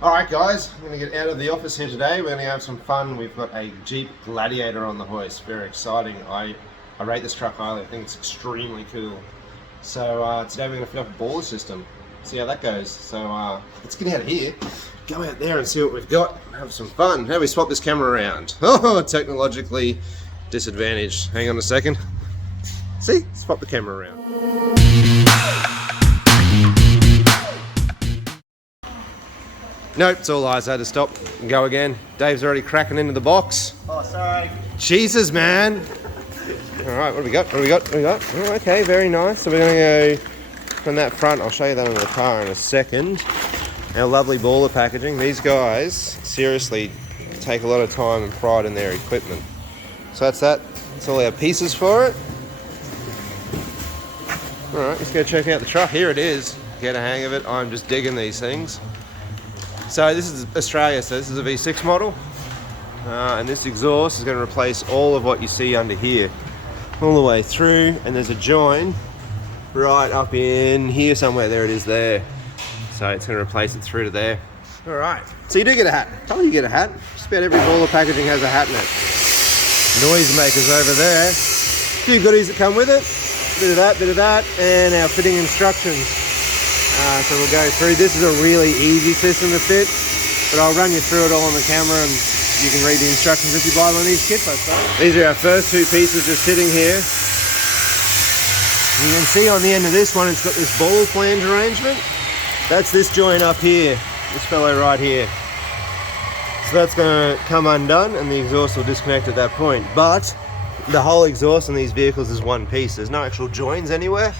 Alright guys, I'm going to get out of the office here today. We're going to have some fun. We've got a Jeep Gladiator on the hoist. Very exciting. I rate this truck highly. I think it's extremely cool. So today we're going to fit up a Boarla system. See how that goes. So let's get out of here, go out there and see what we've got. Have some fun. How do we swap this camera around? Oh, technologically disadvantaged. Hang on a second. See? Swap the camera around. Nope, it's all eyes. I had to stop and go again. Dave's already cracking into the box. Oh, sorry. Jesus, man. All right, what do we got? What do we got? What do we got? Oh, okay, very nice. So we're going to go from that front. I'll show you that on the car in a second. Our lovely Boarla packaging. These guys seriously take a lot of time and pride in their equipment. So that's that. That's all our pieces for it. All right, let's go check out the truck. Here it is. Get a hang of it. I'm just digging these things. So this is Australia, so this is a V6 model, and this exhaust is going to replace all of what you see under here, all the way through, and there's a join right up in here somewhere. There it is there. So it's going to replace it through to there. All right, so you do get a hat. Tell me you get a hat. Just about every Boarla packaging has a hat in it. Noise makers over there. A few goodies that come with it. Bit of that, and our fitting instructions. So we'll go through. This is a really easy system to fit, but I'll run you through it all on the camera and you can read the instructions if you buy one of these kits, I suppose. These are our first two pieces just sitting here. You can see on the end of this one, it's got this ball flange arrangement. That's this joint up here, this fellow right here. So that's going to come undone and the exhaust will disconnect at that point. But the whole exhaust in these vehicles is one piece. There's no actual joins anywhere.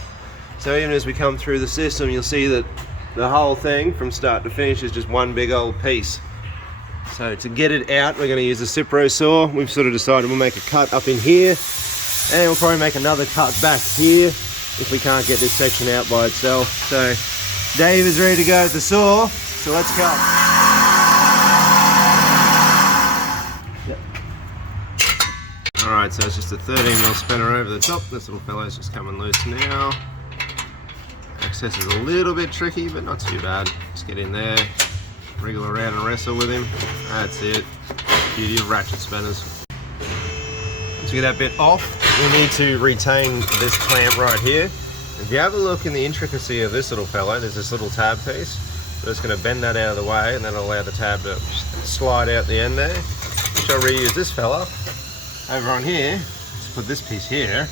So even as we come through the system, you'll see that the whole thing from start to finish is just one big old piece. So to get it out, we're going to use a Cipro saw. We've sort of decided we'll make a cut up in here, and we'll probably make another cut back here if we can't get this section out by itself. So Dave is ready to go with the saw, so let's cut. Yep. Alright, so it's just a 13mm spinner over the top. This little fellow's just coming loose now. Access is a little bit tricky, but not too bad. Just get in there, wriggle around and wrestle with him. That's it. Beauty of ratchet spinners. Once we get that bit off, we need to retain this clamp right here. If you have a look in the intricacy of this little fellow, there's this little tab piece. We're just going to bend that out of the way, and that'll allow the tab to slide out the end there. Which I'll reuse this fella over on here. Just put this piece here,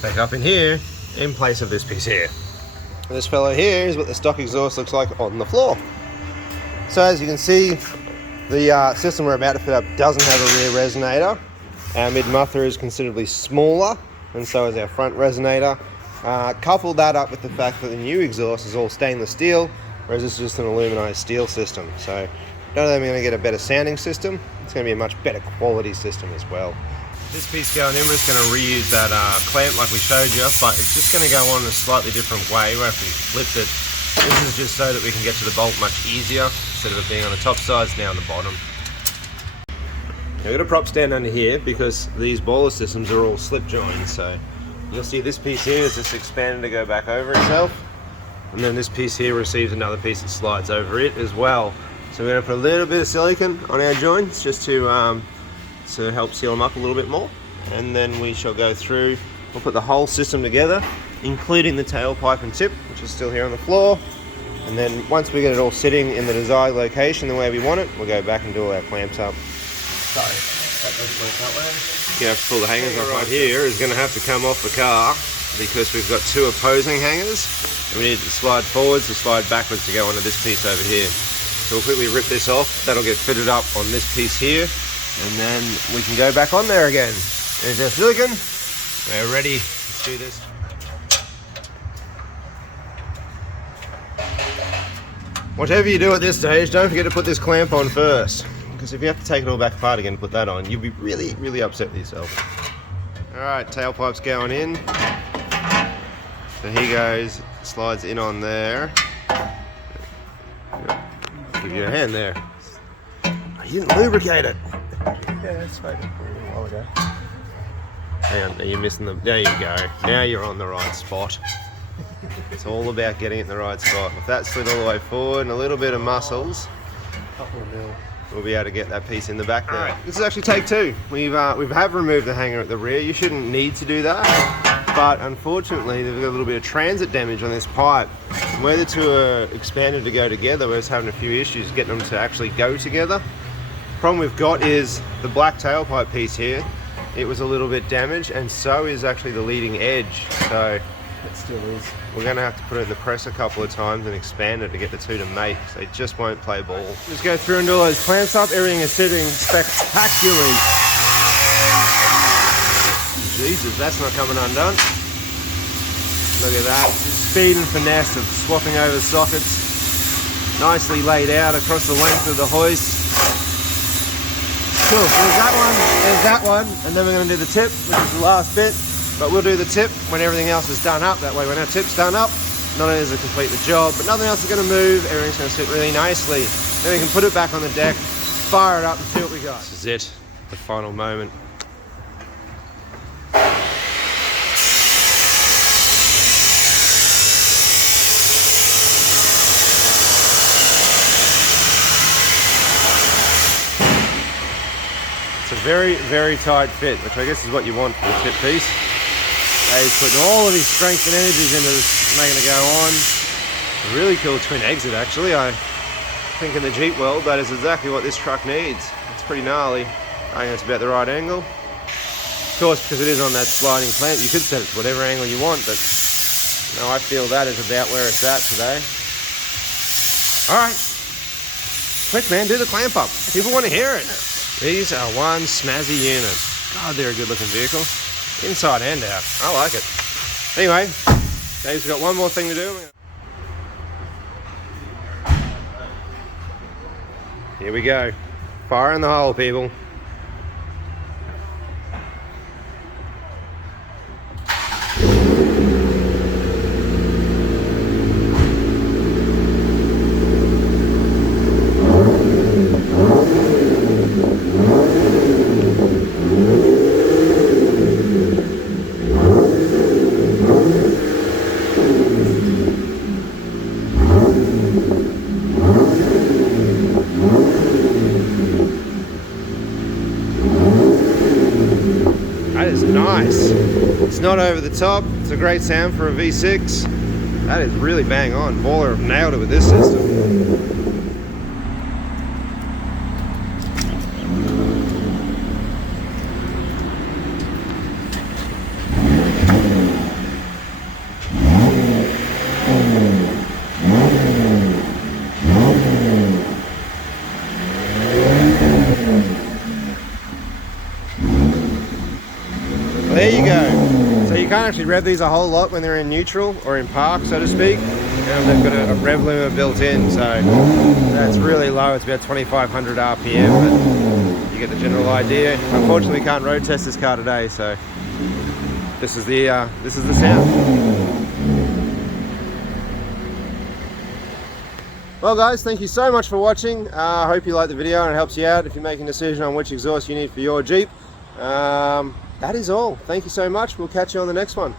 back up in here, in place of this piece here. And this fellow here is what the stock exhaust looks like on the floor. So as you can see, the system we're about to fit up doesn't have a rear resonator. Our mid-muffler is considerably smaller, and so is our front resonator. Couple that up with the fact that the new exhaust is all stainless steel, whereas this is just an aluminized steel system. So not only are we going to get a better sounding system, it's going to be a much better quality system as well. This piece going in, we're just going to reuse that clamp like we showed you, but it's just going to go on a slightly different way where if we flipped it, this is just so that we can get to the bolt much easier instead of it being on the top side, it's now on the bottom. Now we've got a prop stand under here because these Boarla systems are all slip joints, so you'll see this piece here is just expanded to go back over itself, and then this piece here receives another piece that slides over it as well. So we're going to put a little bit of silicone on our joints just to help seal them up a little bit more, and then we shall go through, we'll put the whole system together, including the tailpipe and tip, which is still here on the floor, and then once we get it all sitting in the desired location the way we want it, we'll go back and do all our clamps up. So, that doesn't work that way. You have to pull the hangers off right here, is going to have to come off the car because we've got two opposing hangers, and we need to slide forwards or slide backwards to go onto this piece over here. So we'll quickly rip this off, that'll get fitted up on this piece here, and then we can go back on there again. There's our silicone. We're ready. Let's do this. Whatever you do at this stage, don't forget to put this clamp on first, because if you have to take it all back apart again to put that on, you'll be really, really upset with yourself. Alright, tailpipe's going in. So he goes, slides in on there. Give you a hand there. You didn't lubricate it. Yeah, that's fine. A while ago. Hang on, you're missing them. There you go. Now you're on the right spot. It's all about getting it in the right spot. If that slid all the way forward and a little bit of muscles, couple of mil. We'll be able to get that piece in the back there. Alright, this is actually take two. We have removed the hanger at the rear. You shouldn't need to do that, but unfortunately they've got a little bit of transit damage on this pipe. And where the two are expanded to go together, we're just having a few issues getting them to actually go together. The problem we've got is the black tailpipe piece here. It was a little bit damaged, and so is actually the leading edge. So It still is. we're going to have to put it in the press a couple of times and expand it to get the two to mate, because they just won't play ball. Just go through and do all those clamps up. Everything is sitting spectacularly. Jesus, that's not coming undone. Look at that. Speed and finesse of swapping over sockets. Nicely laid out across the length of the hoist. Cool, there's that one, and then we're going to do the tip, which is the last bit. But we'll do the tip when everything else is done up. That way when our tip's done up, not only does it complete the job, but nothing else is going to move. Everything's going to sit really nicely. Then we can put it back on the deck, fire it up and see what we got. This is it, the final moment. It's a very, very tight fit, which I guess is what you want for the tip piece. He's putting all of his strength and energies into this, making it go on. A really cool twin exit, actually. I think in the Jeep world, that is exactly what this truck needs. It's pretty gnarly. I think it's about the right angle. Of course, because it is on that sliding clamp, you could set it to whatever angle you want, but you know, I feel that is about where it's at today. All right. Quick, man, do the clamp up. People want to hear it. These are one snazzy unit. God, they're a good looking vehicle. Inside and out. I like it. Anyway, Dave's got one more thing to do. Here we go. Fire in the hole, people. Nice. It's not over the top. It's a great sound for a V6. That is really bang on. Boarla have nailed it with this system. There you go. So you can't actually rev these a whole lot when they're in neutral or in park, so to speak. And they've got a rev limiter built in, so that's really low. It's about 2,500 RPM, but you get the general idea. Unfortunately, we can't road test this car today, so this is the sound. Well guys, thank you so much for watching. I hope you liked the video and it helps you out if you're making a decision on which exhaust you need for your Jeep. That is all. Thank you so much. We'll catch you on the next one.